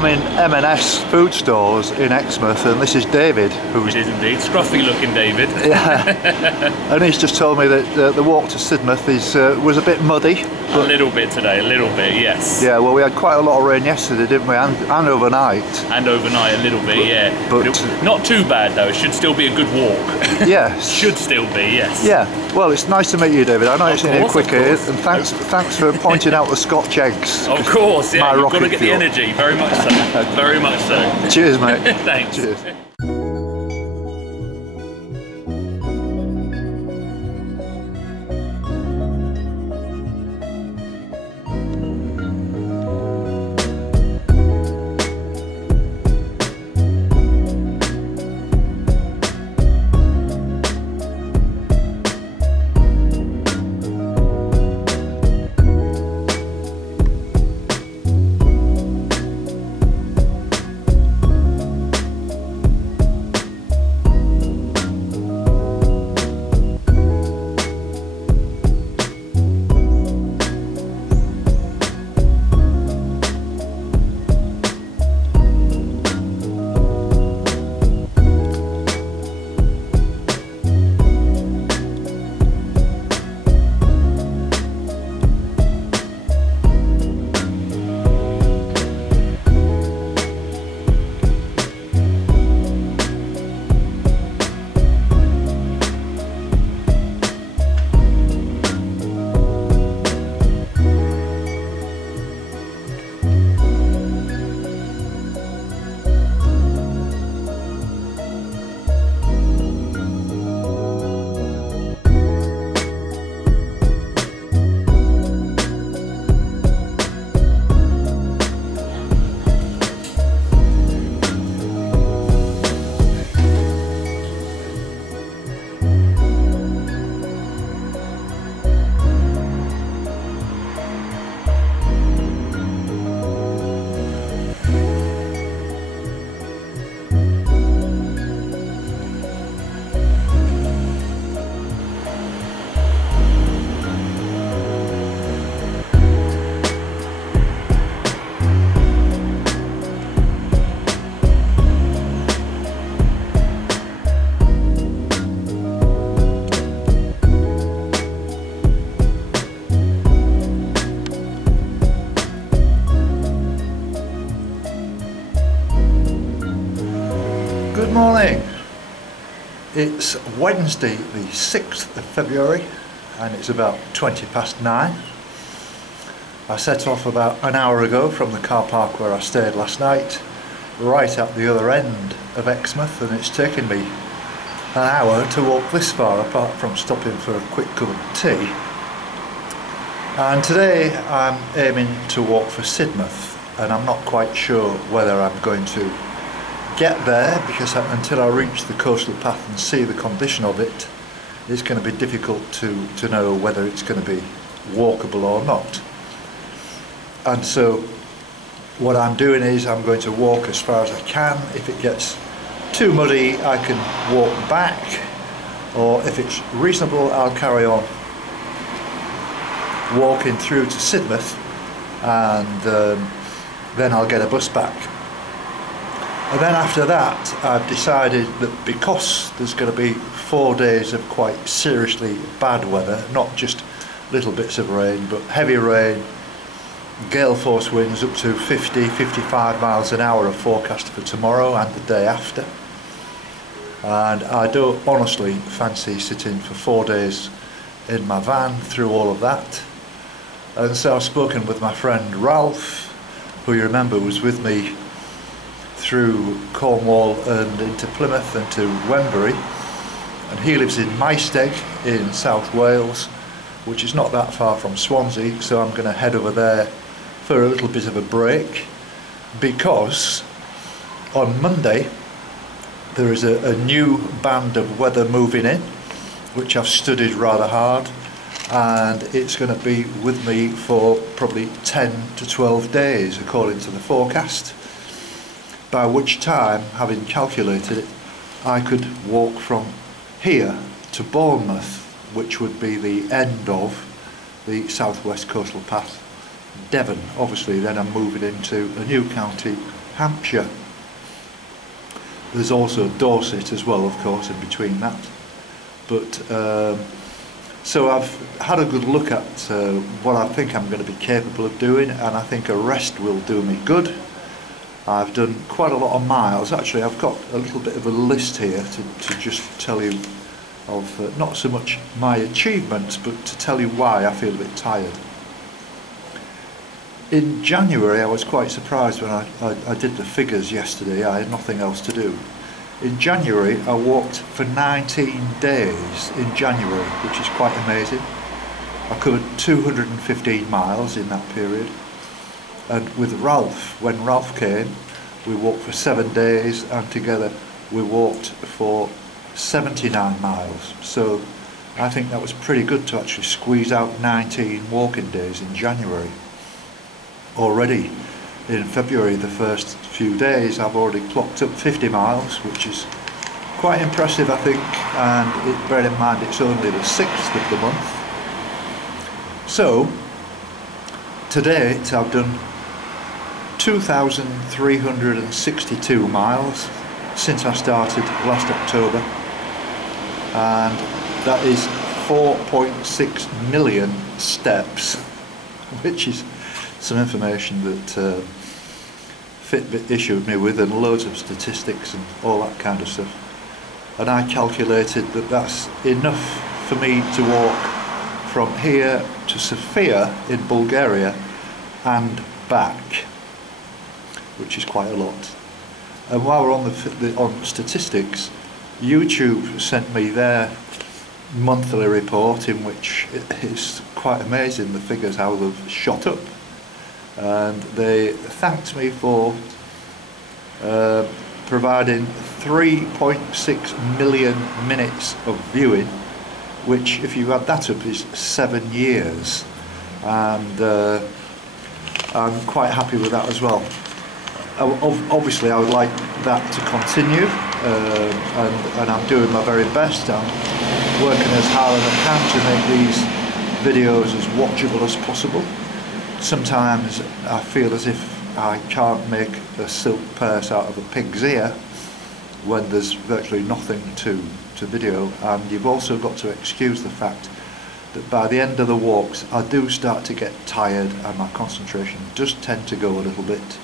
I'm in M&S food stores in Exmouth, and this is David. It is indeed. Scruffy looking David. Yeah. And he's just told me that the walk to Sidmouth was a bit muddy. A little bit today, a little bit, yes. Yeah, well, we had quite a lot of rain yesterday, didn't we? And overnight. And overnight a little bit, yeah. But not too bad though, it should still be a good walk. Yes. Should still be, yes. Yeah. Well, it's nice to meet you, David. I know it's in here quicker, and thanks for pointing out the Scotch eggs. Of course, yeah, you've got to get the energy, very much so. Very much so. Cheers, mate. Thanks. Cheers. Good morning. It's Wednesday the 6th of February and it's about 9:20. I set off about an hour ago from the car park where I stayed last night, right at the other end of Exmouth, and it's taken me an hour to walk this far, apart from stopping for a quick cup of tea. And today I'm aiming to walk for Sidmouth, and I'm not quite sure whether I'm going to get there, because until I reach the coastal path and see the condition of it, it's going to be difficult to know whether it's going to be walkable or not. And so what I'm doing is I'm going to walk as far as I can. If it gets too muddy, I can walk back, or if it's reasonable, I'll carry on walking through to Sidmouth, and then I'll get a bus back. And then after that, I've decided that because there's going to be 4 days of quite seriously bad weather, not just little bits of rain, but heavy rain, gale force winds up to 50-55 miles an hour are forecast for tomorrow and the day after. And I don't honestly fancy sitting for 4 days in my van through all of that. And so I've spoken with my friend Ralph, who you remember was with me through Cornwall and into Plymouth and to Wembury, and he lives in Maesteg in South Wales, which is not that far from Swansea, so I'm going to head over there for a little bit of a break, because on Monday there is a new band of weather moving in, which I've studied rather hard, and it's going to be with me for probably 10 to 12 days according to the forecast, by which time, having calculated it, I could walk from here to Bournemouth, which would be the end of the southwest coastal path, Devon. Obviously then I'm moving into a new county, Hampshire. There's also Dorset as well, of course, in between that. But so I've had a good look at what I think I'm going to be capable of doing, and I think a rest will do me good. I've done quite a lot of miles. Actually, I've got a little bit of a list here to just tell you of not so much my achievements, but to tell you why I feel a bit tired. In January, I was quite surprised when I did the figures yesterday. I had nothing else to do. In January, I walked for 19 days in January, which is quite amazing. I covered 215 miles in that period. And with Ralph, when Ralph came, we walked for 7 days, and together we walked for 79 miles. So I think that was pretty good to actually squeeze out 19 walking days in January. Already in February, the first few days, I've already clocked up 50 miles, which is quite impressive, I think, and bear in mind it's only the 6th of the month. So to date I've done 2,362 miles since I started last October, and that is 4.6 million steps, which is some information that Fitbit issued me with, and loads of statistics and all that kind of stuff. And I calculated that that's enough for me to walk from here to Sofia in Bulgaria and back, which is quite a lot. And while we're on statistics, YouTube sent me their monthly report, in which it is quite amazing the figures how they've shot up. And they thanked me for providing 3.6 million minutes of viewing, which, if you add that up, is 7 years, and I'm quite happy with that as well. Obviously I would like that to continue, and I'm doing my very best. I'm working as hard as I can to make these videos as watchable as possible. Sometimes I feel as if I can't make a silk purse out of a pig's ear when there's virtually nothing to video, and you've also got to excuse the fact that by the end of the walks I do start to get tired, and my concentration does tend to go a little bit,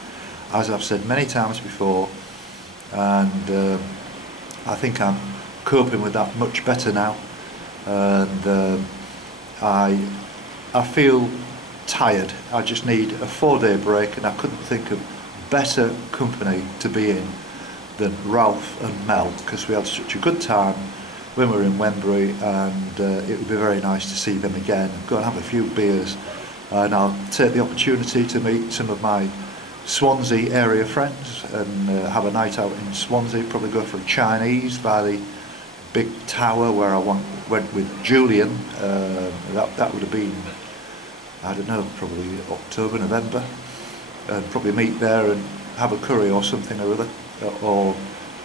as I've said many times before, and I think I'm coping with that much better now, and I feel tired. I just need a 4-day break, and I couldn't think of better company to be in than Ralph and Mel, because we had such a good time when we were in Wembury, and it would be very nice to see them again, go and have a few beers, and I'll take the opportunity to meet some of my Swansea area friends and have a night out in Swansea, probably go for a Chinese by the big tower where I went with Julian. That would have been, I don't know, probably October, November, and probably meet there and have a curry or something or other, or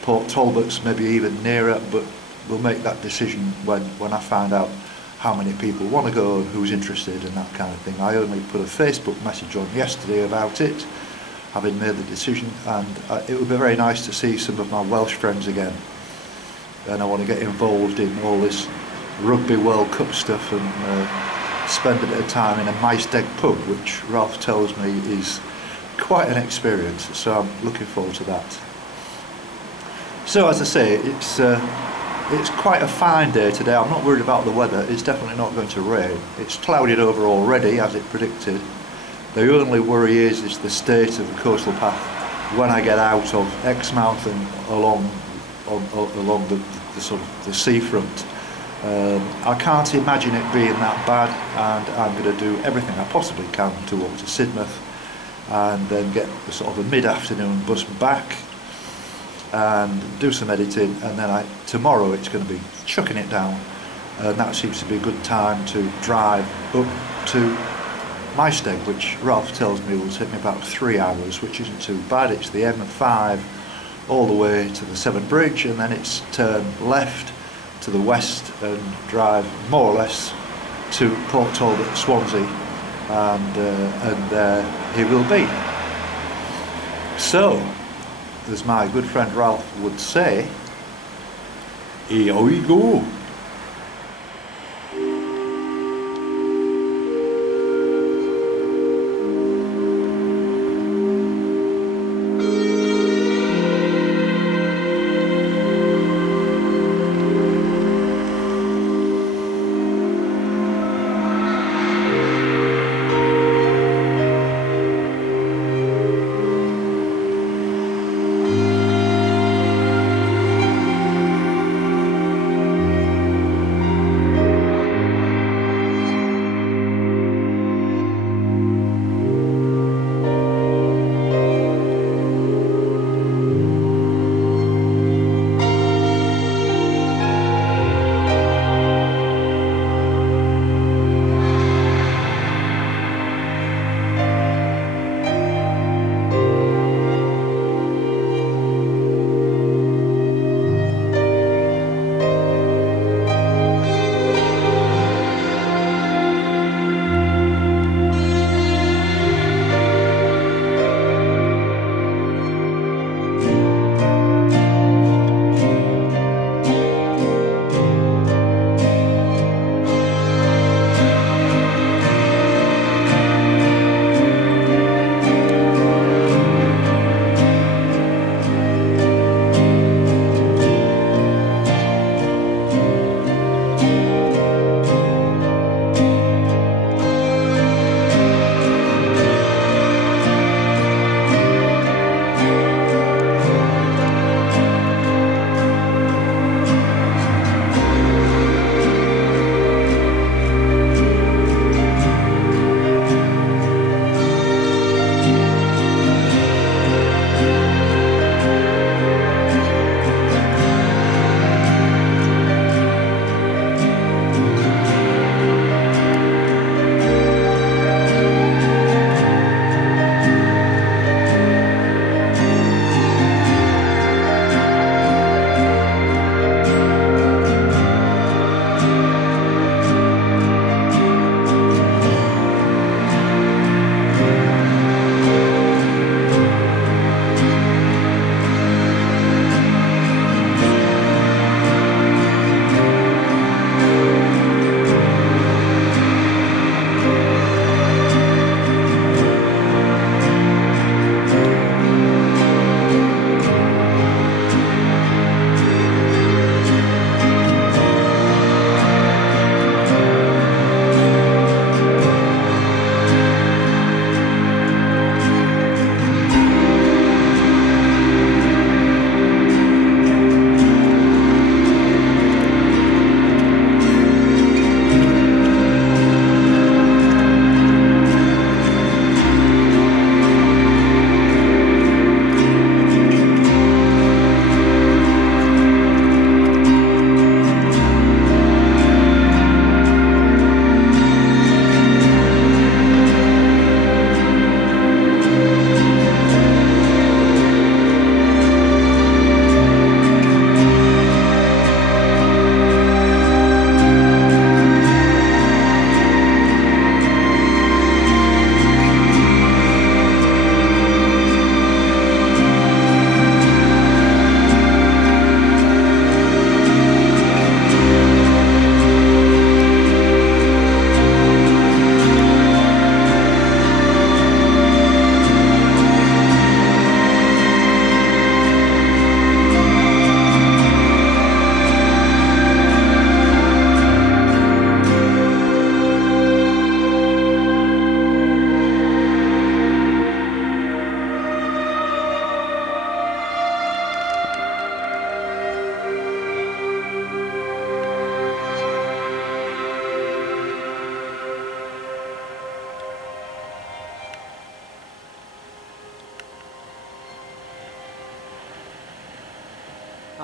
Port Talbot's maybe even nearer, but we'll make that decision when I find out how many people want to go and who's interested and that kind of thing. I only put a Facebook message on yesterday about it, having made the decision, and it would be very nice to see some of my Welsh friends again, and I want to get involved in all this Rugby World Cup stuff and spend a bit of time in a Maesteg pub, which Ralph tells me is quite an experience, so I'm looking forward to that. So as I say, it's quite a fine day today. I'm not worried about the weather. It's definitely not going to rain. It's clouded over already, as it predicted. The only worry is the state of the coastal path when I get out of Exmouth and along the sort of the seafront. I can't imagine it being that bad, and I'm going to do everything I possibly can to walk to Sidmouth and then get the sort of a mid-afternoon bus back and do some editing, and then tomorrow it's going to be chucking it down, and that seems to be a good time to drive up to Maesteg, which Ralph tells me will take me about 3 hours, which isn't too bad. It's the M5 all the way to the Severn Bridge, and then it's turn left to the west and drive more or less to Port Talbot, Swansea, and there he will be. So as my good friend Ralph would say, here we go.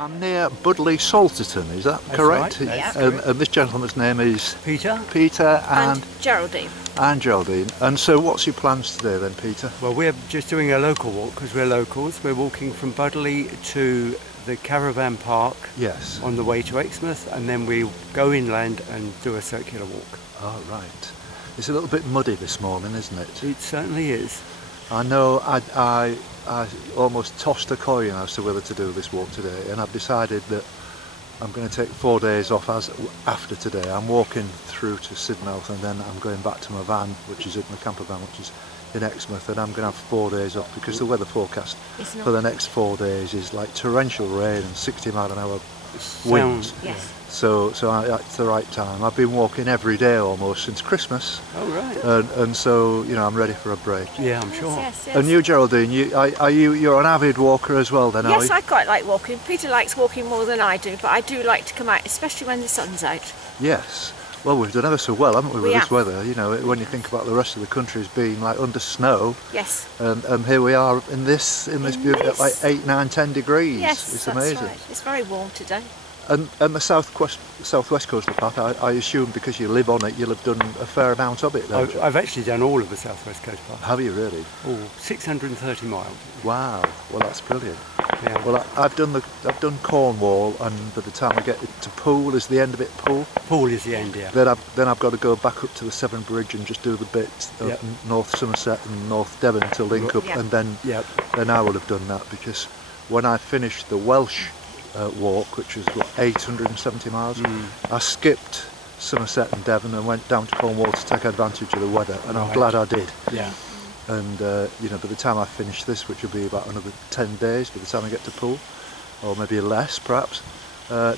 I'm near Budleigh Salterton, is that correct? Right, that's and this gentleman's name is? Peter. Peter and Geraldine. And Geraldine. And so what's your plans today then, Peter? Well, we're just doing a local walk because we're locals. We're walking from Budleigh to the caravan park. Yes. On the way to Exmouth, and then we go inland and do a circular walk. Oh, right. It's a little bit muddy this morning, isn't it? It certainly is. I know I I almost tossed a coin as to whether to do this walk today, and I've decided that I'm going to take 4 days off after today. I'm walking through to Sidmouth, and then I'm going back to my van, which is in the camper van, which is in Exmouth, and I'm going to have 4 days off because the weather forecast for the next 4 days is like torrential rain and 60 mile an hour winds. Yes. So it's the right time. I've been walking every day almost since Christmas. Oh right. And so I'm ready for a break. Yeah, I'm sure. Yes. And you, Geraldine, you're an avid walker as well then, are Yes, you? I quite like walking. Peter likes walking more than I do, but I do like to come out, especially when the sun's out. Yes. Well, we've done ever so well, haven't we, with We this have. weather? When you think about the rest of the country as being like under snow, Yes. and here we are in this beauty at like 8, 9, 10 degrees. Yes, It's that's amazing. right. It's very warm today. And the southwest coastal path, I assume because you live on it, you'll have done a fair amount of it, don't you? I've actually done all of the southwest coast path. Have you really? Oh, 630 miles. Wow. Well, that's brilliant. Yeah. Well, I've done Cornwall, and by the time I get to Poole, is the end of it Poole? Poole is the end, yeah. Then I've got to go back up to the Severn Bridge and just do the bit of North Somerset and North Devon to link up, Yeah. and then I would have done that, because when I finished the Welsh walk, which was 870 miles, I skipped Somerset and Devon and went down to Cornwall to take advantage of the weather, and I'm glad I did. Yeah. And by the time I finish this, which will be about another 10 days by the time I get to Poole, or maybe less perhaps,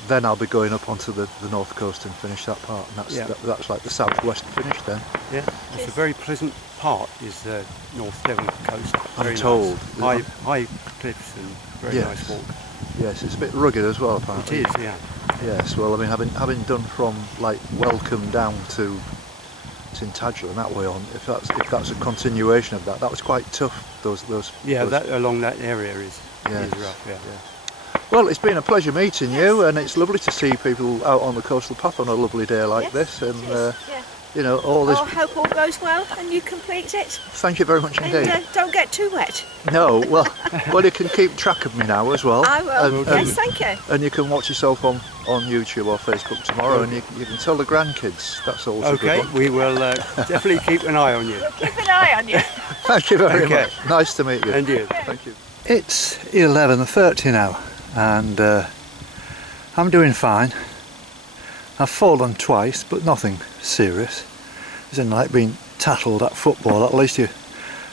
then I'll be going up onto the north coast and finish that part, and that's like the southwest finish then. Yeah, it's a very pleasant part, is the North Devon coast. I'm told. Nice. High cliffs and very nice walk. Yes, it's a bit rugged as well apparently. It is, yeah. Yes, well, I mean, having done from like Welcome down to Tintagel and that way on, if that's a continuation of that was quite tough. Those That along that area is rough. Yeah. Well, it's been a pleasure meeting you, and it's lovely to see people out on the coastal path on a lovely day like this, and all this. I hope all goes well and you complete it. Thank you very much indeed. And don't get too wet. No, well, you can keep track of me now as well. I will. And, Yes, thank you. And you can watch yourself on YouTube or Facebook tomorrow, and you can tell the grandkids. That's all. Okay, we will definitely keep an eye on you. We'll keep an eye on you. Thank you very much. Nice to meet you. And you. Thank you. It's 11:30 now, and I'm doing fine. I've fallen twice, but nothing serious. It's in like being tattled at football. At least you're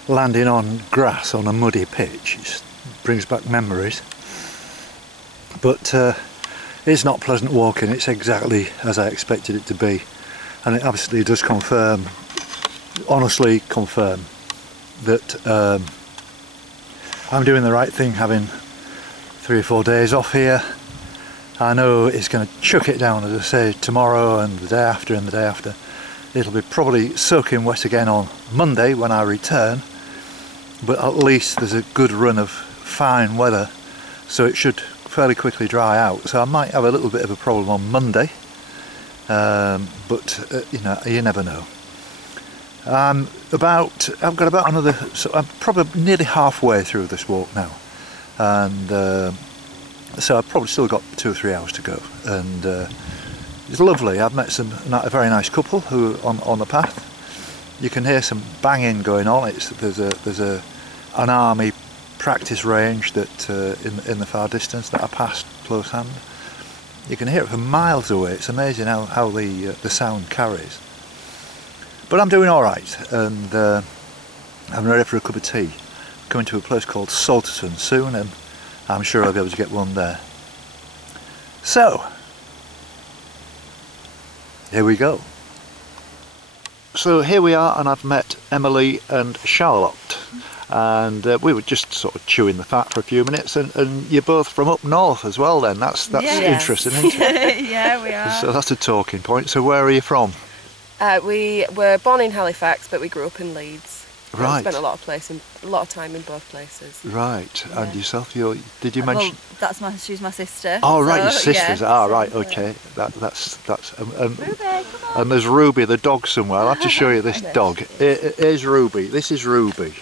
landing on grass on a muddy pitch. It brings back memories. But it's not pleasant walking. It's exactly as I expected it to be, and it absolutely does honestly confirm that I'm doing the right thing having 3 or 4 days off here. I know it's going to chuck it down, as I say, tomorrow and the day after and the day after. It'll be probably soaking wet again on Monday when I return, but at least there's a good run of fine weather, so it should fairly quickly dry out. So I might have a little bit of a problem on Monday, but you never know. I've got about another, so I'm probably nearly halfway through this walk now, and so I've probably still got 2 or 3 hours to go, and it's lovely. I've met a very nice couple who on the path. You can hear some banging going on. There's an army practice range that in the far distance that I passed close hand. You can hear it from miles away. It's amazing how the sound carries. But I'm doing all right, and I'm ready for a cup of tea. I'm coming to a place called Salterton soon, and I'm sure I'll be able to get one there. So, here we go. So here we are, and I've met Emily and Charlotte, and we were just sort of chewing the fat for a few minutes, and you're both from up north as well then. That's interesting, isn't it? Yeah, we are. So that's a talking point. So where are you from? We were born in Halifax, but we grew up in Leeds. Right. Spent a lot of time in both places. Right. Yeah. And yourself? Did you mention? Well, she's my sister. Oh right, your sisters. yeah. Right. Okay. That's. Ruby, come on. And there's Ruby, the dog, somewhere. I'll have to show you this dog. Here's Ruby. This is Ruby,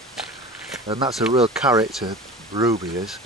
and that's a real character. Ruby is.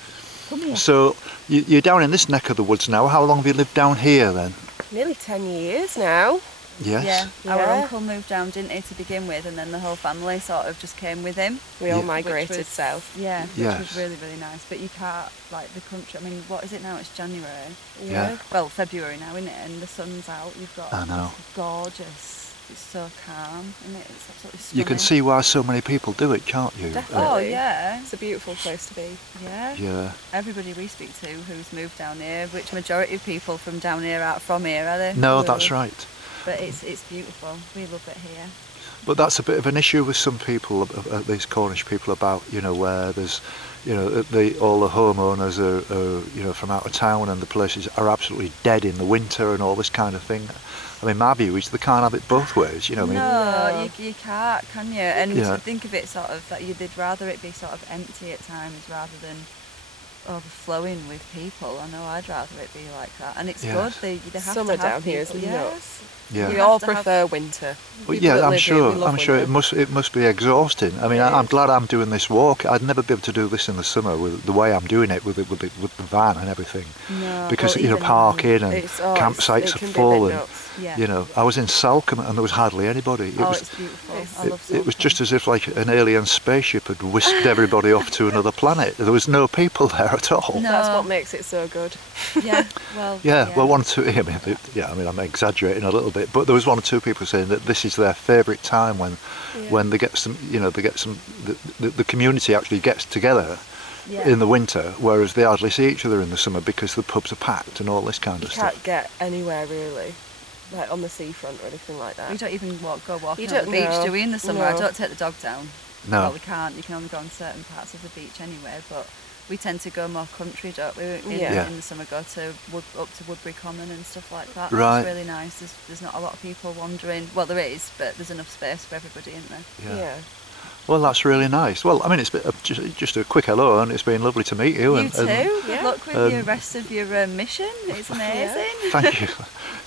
Come here. So you're down in this neck of the woods now. How long have you lived down here then? Nearly 10 years now. Yes. Yeah, our Yeah. uncle moved down, didn't he, to begin with, and then the whole family sort of just came with him. We all Yeah. migrated Which was- south. Yeah, which Yes. was really, really nice. But you can't, like, the country, I mean, what is it now? It's January. Yeah. Well, February now, isn't it? And the sun's out. You've got I know. this gorgeous, it's so calm, isn't it? It's absolutely stunning. You can see why so many people do it, can't you? Definitely. Oh, yeah. It's a beautiful place to be. Yeah. Yeah. Everybody we speak to who's moved down here, which majority of people from down here aren't from here, are they? No, that's right. But it's beautiful. We love it here. But that's a bit of an issue with some people, these Cornish people, about, you know, where there's, you know, all the homeowners are, you know, from out of town, and the places are absolutely dead in the winter and all this kind of thing. I mean, my view is they can't have it both ways, you know. I mean, No, you can't, can you? And Yeah. think of it sort of that they'd rather it be sort of empty at times rather than overflowing with people. I know I'd rather it be like that, and it's Yes. good. They have Summer to have down here is people. nuts. yeah. We have all to have- prefer winter. Well, People that yeah, I'm live here, we sure. love I'm sure winter. it must be exhausting. I mean, I'm glad I'm doing this walk. I'd never be able to do this in the summer with the way I'm doing it with the van and everything, No, because well, you know, even- parking and campsites it are can be a full, bit and nuts. Yeah. you know, I was in Salcombe and there was hardly anybody. It Oh, was it's beautiful. it's- I love it was Salcombe. just as if like an alien spaceship had whisked everybody off to another planet. There was no people there at all. No. That's what makes it so good. Yeah. Well. Yeah, well, one or two. I mean, I'm exaggerating a little bit, but there was one or two people saying that this is their favourite time when they get some, you know, the community actually gets together Yeah. in the winter, whereas they hardly see each other in the summer because the pubs are packed and all this kind You of can't stuff. get anywhere really, like on the seafront or anything like that. We don't even go walking You on the don't beach, know. do we, in the summer? I No. don't take the dog down. No. Well, we can't. You can only go on certain parts of the beach anyway, but we tend to go more country, don't we? Yeah. In the summer, go to up to Woodbury Common and stuff like that. Right. That's really nice. There's not a lot of people wandering. Well, there is, but there's enough space for everybody, isn't there? Yeah. Well, that's really nice. Well, I mean, it's been just a quick hello, and it's been lovely to meet you. You too. Good Yeah. luck with the rest of your mission. It's amazing. Thank you.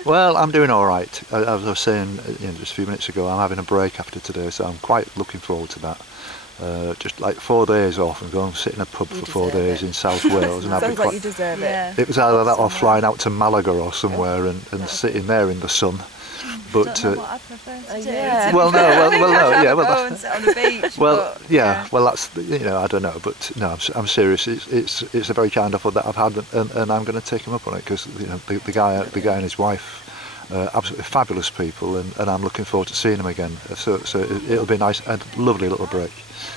Well, I'm doing all right. As I was saying, you know, just a few minutes ago, I'm having a break after today, so I'm quite looking forward to that. Just like 4 days off and go and sit in a pub You for 4 deserve days it. in South Wales, and I'll be Sounds like quite. you deserve Yeah. it. It was either that or Somewhere. flying out to Malaga or somewhere and sitting there in the sun. But Don't know what I prefer to do. yeah. to be Well, no, fair. well, I think no, I'd rather yeah, well, go that- and sit on the beach. well, but, yeah, well, that's, you know, I don't know, but no, I'm serious. It's a very kind offer that I've had, and I'm going to take him up on it, because you know the guy and his wife, absolutely fabulous people, and I'm looking forward to seeing them again. So it'll be nice and lovely little break.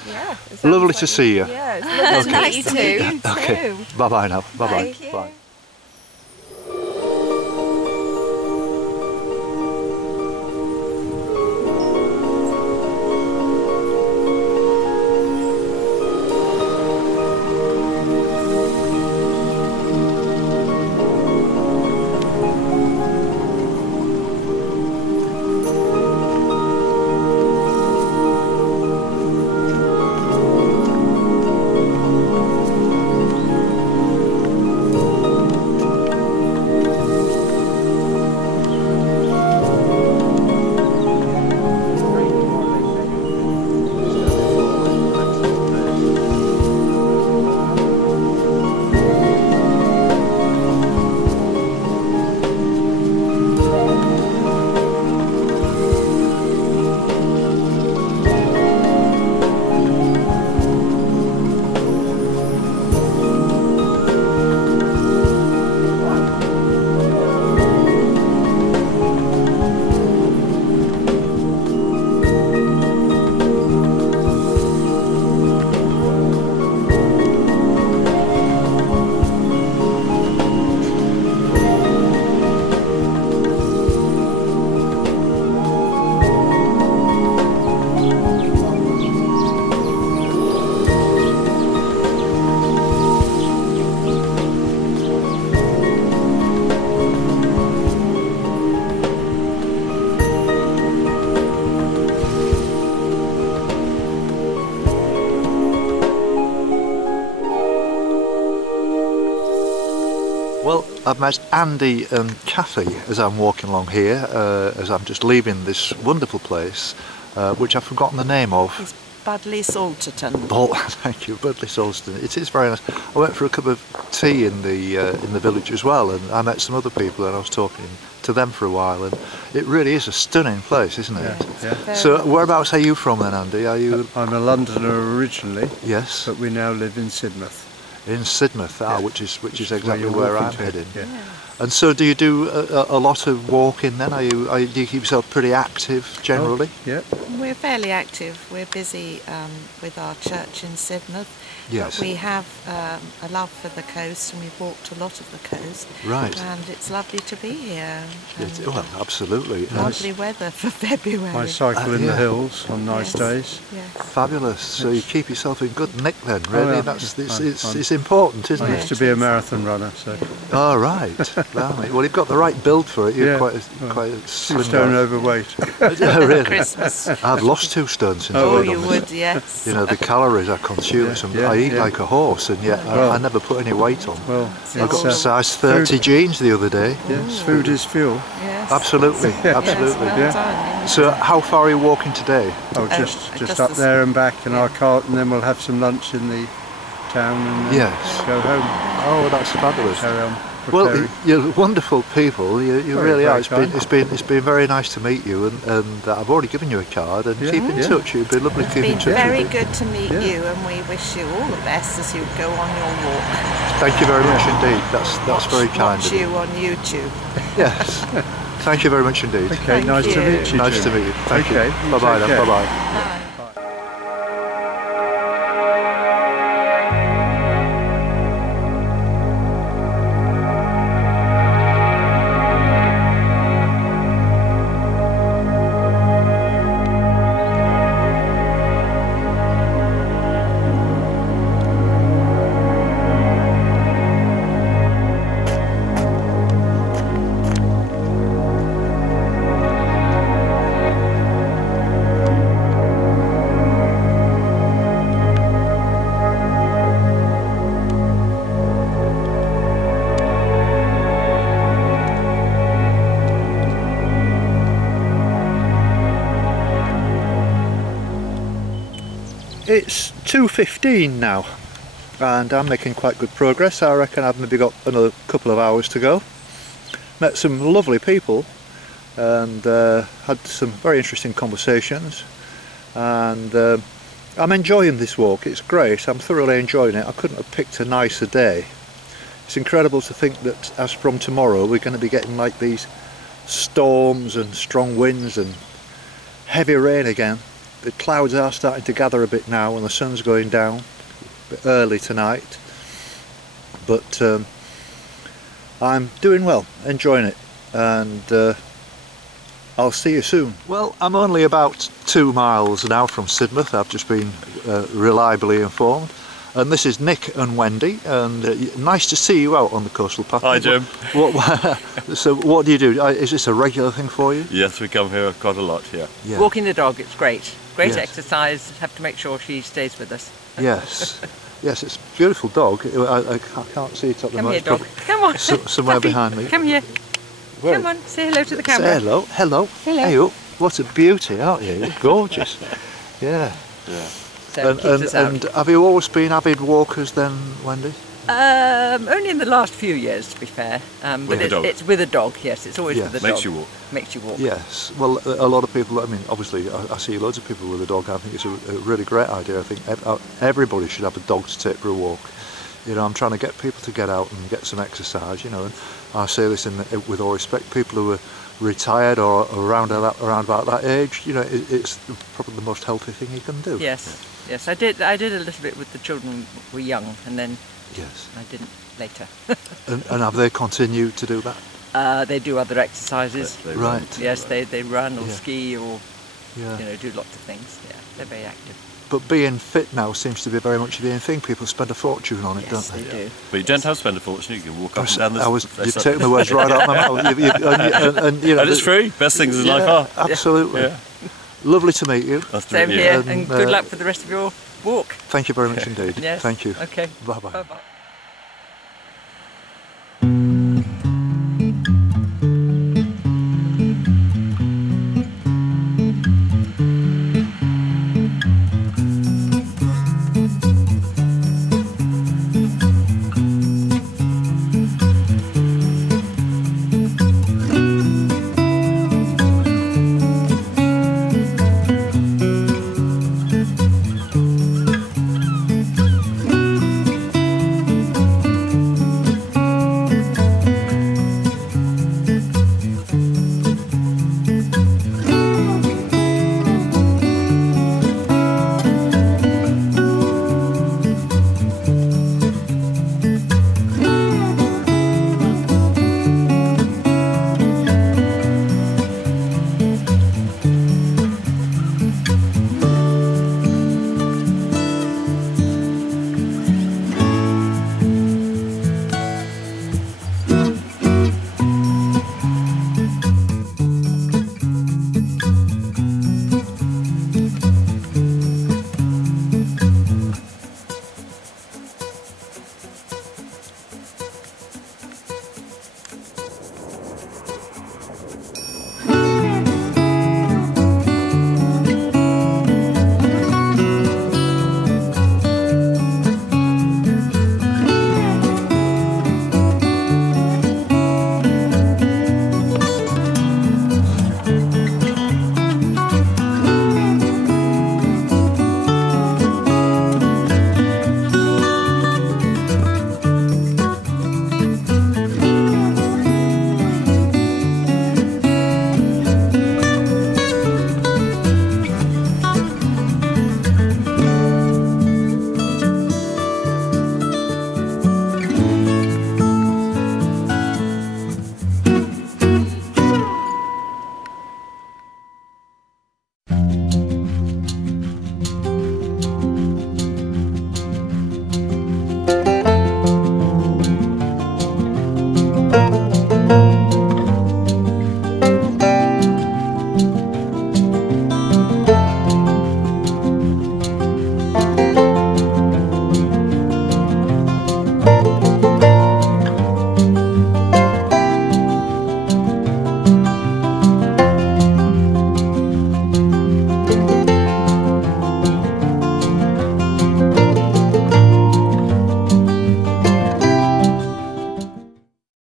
Yeah. it sounds Lovely like to see you. Yeah, it's lovely to meet you too. You Okay, too. bye bye now. Bye bye. Thank you. Bye. Well, I've met Andy and Kathy as I'm walking along here, as I'm just leaving this wonderful place, which I've forgotten the name of. Budley Salterton. Oh, thank you, Budley Salterton. It is very nice. I went for a cup of tea in the village as well, and I met some other people, and I was talking to them for a while, and it really is a stunning place, isn't it? Yeah. So, whereabouts are you from then, Andy? Are you? I'm a Londoner originally. Yes. But we now live in Sidmouth. In Sidmouth, which is exactly where I'm heading. Yeah. And so, do you do a lot of walking then? Do you keep yourself pretty active generally? Oh, yeah. We're fairly active. We're busy with our church in Sidmouth. Yes. But we have a love for the coast, and we've walked a lot of the coast. Right. And it's lovely to be here. Well, absolutely. Lovely weather for February. I cycle in the hills on nice days. Yes. Fabulous. So you keep yourself in good nick then, really. yeah. It's important, isn't I it? used to be a marathon runner, so Oh, right. Blimey. Well, you've got the right build for it. You're Yeah. quite a 2 slim stone guy. overweight. Oh, really? Christmas. I've lost 2 stones since Oh, I've you done would, this. yes. You know, the calories I consume, I eat like a horse, and yet I never put any weight on. Well, I got it's, size 30 jeans the other day. yes, food is fuel. Yes. Absolutely, absolutely. Yes, well done. So, how far are you walking today? Oh, just just up this- there and back in our cart, and then we'll have some lunch in the town and then Yes. go home. Oh, that's fabulous. Carry on Well, preparing. you're wonderful people. You Very, really are. very It's been very nice to meet you, and I've already given you a card. And Yeah. keep in Yeah. touch. It'd be lovely to It's keep in been touch very with you. good to meet Yeah. you, and we wish you all the best as you go on your walk. Thank you very much indeed. That's very kind Watch of you. you on YouTube. Yes. Thank you very much indeed. Okay, Thank nice to you. meet you. Nice to Jim. meet you. Thank Okay, you. you Bye bye take then. care. Bye bye. It's 2:15 now, and I'm making quite good progress. I reckon I've maybe got another couple of hours to go. Met some lovely people and had some very interesting conversations, and I'm enjoying this walk. It's great. I'm thoroughly enjoying it. I couldn't have picked a nicer day. It's incredible to think that as from tomorrow we're going to be getting like these storms and strong winds and heavy rain again. The clouds are starting to gather a bit now and the sun's going down a bit early tonight, but I'm doing well, enjoying it, and I'll see you soon. Well, I'm only about 2 miles now from Sidmouth. I've just been reliably informed, and this is Nick and Wendy, and nice to see you out on the coastal path. Hi, Jim. So what do you do? Is this a regular thing for you? Yes, we come here quite a lot, yeah. Yeah. Walking the dog, it's great. Great Yes. exercise, have to make sure she stays with us. Yes. Yes, it's a beautiful dog. I can't see it at the Come moment. here, dog. Come on. Somewhere Puppy, behind me. Come here. Where? Come on, say hello to the Say camera. hello. Hello. Hello. Hey up. What a beauty, aren't you? You're gorgeous. Yeah. Yeah. So it keeps us out. And have you always been avid walkers then, Wendy? Only in the last few years, to be fair. With But the dog? it's with a dog, yes. It's always Yes. with a Makes dog. you walk. Makes you walk. Yes. Well, a lot of people, I mean, obviously, I see loads of people with a dog. I think it's a really great idea. I think everybody should have a dog to take for a walk. You know, I'm trying to get people to get out and get some exercise, you know, and I say this with all respect, people who are retired or around about that age, you know, it's probably the most healthy thing you can do. Yes, yes. I did a little bit with the children were young, and then Yes. I didn't later. And have they continued to do that? They do other exercises. They Right. run. Yes, they run or Yeah. ski or Yeah. do lots of things. Yeah, they're very active. But being fit now seems to be very much the in thing. People spend a fortune on it, Yes, don't they they? do. But you don't have to spend a fortune, you can walk up and down the... You've taken the words right out of my mouth. And, you know, And it's free. Best things in life are. Absolutely. Yeah. Lovely to meet you. That's Same brilliant. here, And, and good luck for the rest of your walk. Thank you very much indeed. Yes. Thank you. Okay. Bye bye. Bye-bye.